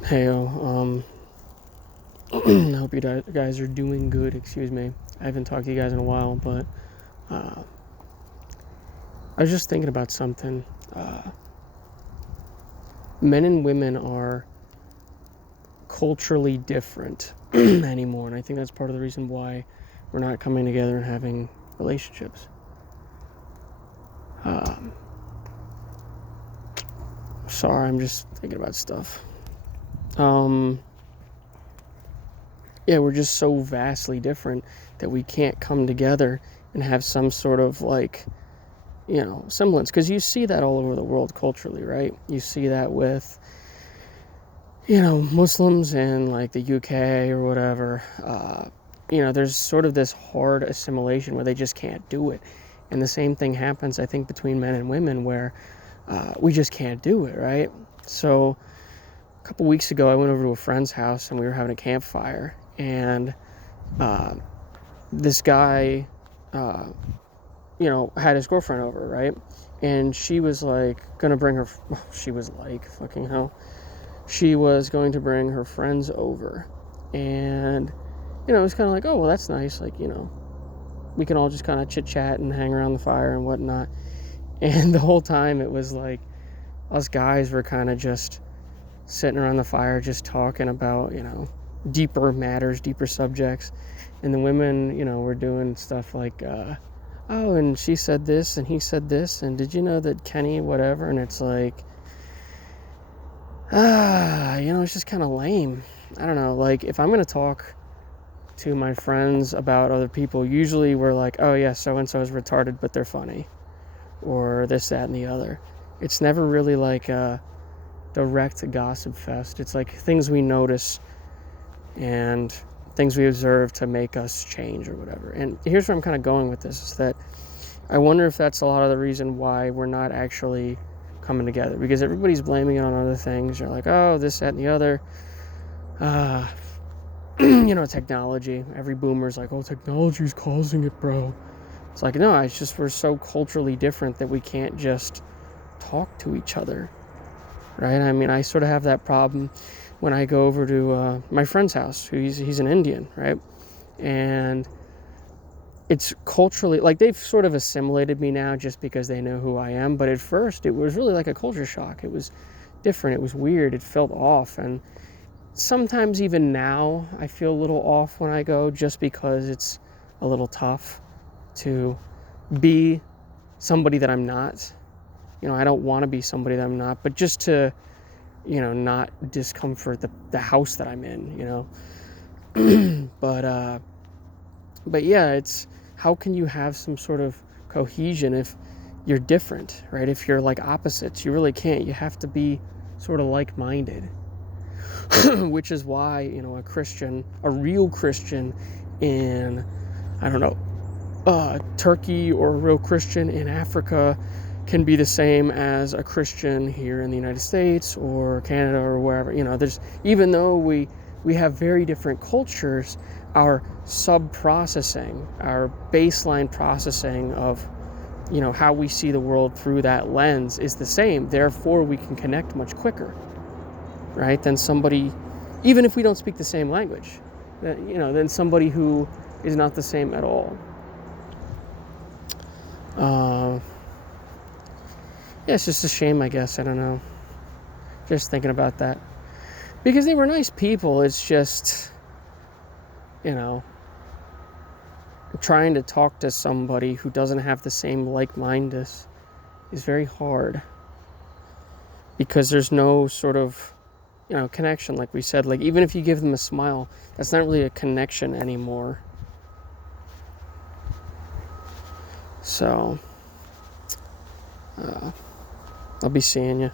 Hey, I hope you guys are doing good. Excuse me. I haven't talked to you guys in a while, but uh, I was just thinking about something. Uh, Men and women are culturally different anymore, and I think that's part of the reason why we're not coming together and having relationships. Um, Sorry, I'm just thinking about stuff. Um, yeah, we're just so vastly different that we can't come together and have some sort of semblance, because you see that all over the world culturally, right? You see that with Muslims in like the UK or whatever. There's sort of this hard assimilation where they just can't do it, and the same thing happens, I think, between men and women, where we just can't do it, right? So a couple weeks ago I went over to a friend's house and we were having a campfire, and uh, this guy uh, had his girlfriend over, right? And she was like gonna bring her. She was like, fucking hell. She was going to bring her friends over, and it was kind of like, oh well, that's nice. Like, we can all just kind of chit chat and hang around the fire and whatnot. And the whole time it was like us guys were kind of just sitting around the fire, just talking about deeper matters, deeper subjects, and the women, were doing stuff like. Oh, and she said this, and he said this, and did you know that Kenny, whatever? And it's like, it's just kind of lame. I don't know. Like, if I'm going to talk to my friends about other people, usually we're like, oh, yeah, so and so is retarded, but they're funny, or this, that, and the other. It's never really like a direct gossip fest. It's like things we notice and things we observe to make us change or whatever. And here's where I'm kind of going with this, is that I wonder if that's a lot of the reason why we're not actually coming together, because everybody's blaming it on other things. You're like, oh, this, that, and the other. Uh, Technology. Every boomer's like, oh, technology's causing it, bro. It's like, no, it's just we're so culturally different that we can't just talk to each other, right? I mean, I sort of have that problem when I go over to my friend's house, he's an Indian, right? And it's culturally, like, they've sort of assimilated me now just because they know who I am. But at first, it was really like a culture shock. It was different. It was weird. It felt off. And sometimes even now, I feel a little off when I go, just because it's a little tough to be somebody that I'm not. I don't want to be somebody that I'm not, but just to, not discomfort the house that I'm in. But yeah, it's, how can you have some sort of cohesion if you're different, right? If you're like opposites, you really can't. You have to be sort of like-minded, which is why, a real Christian in, I don't know, Turkey, or a real Christian in Africa can be the same as a Christian here in the United States or Canada or wherever. There's, even though we have very different cultures, our sub-processing, our baseline processing of, how we see the world through that lens is the same. Therefore, we can connect much quicker, right, than somebody, even if we don't speak the same language, than somebody who is not the same at all. Yeah, it's just a shame, I guess. I don't know. Just thinking about that. Because they were nice people. It's just, trying to talk to somebody who doesn't have the same like-mindedness is very hard. Because there's no sort of, connection, like we said. Like, even if you give them a smile, that's not really a connection anymore. So, I'll be seeing you.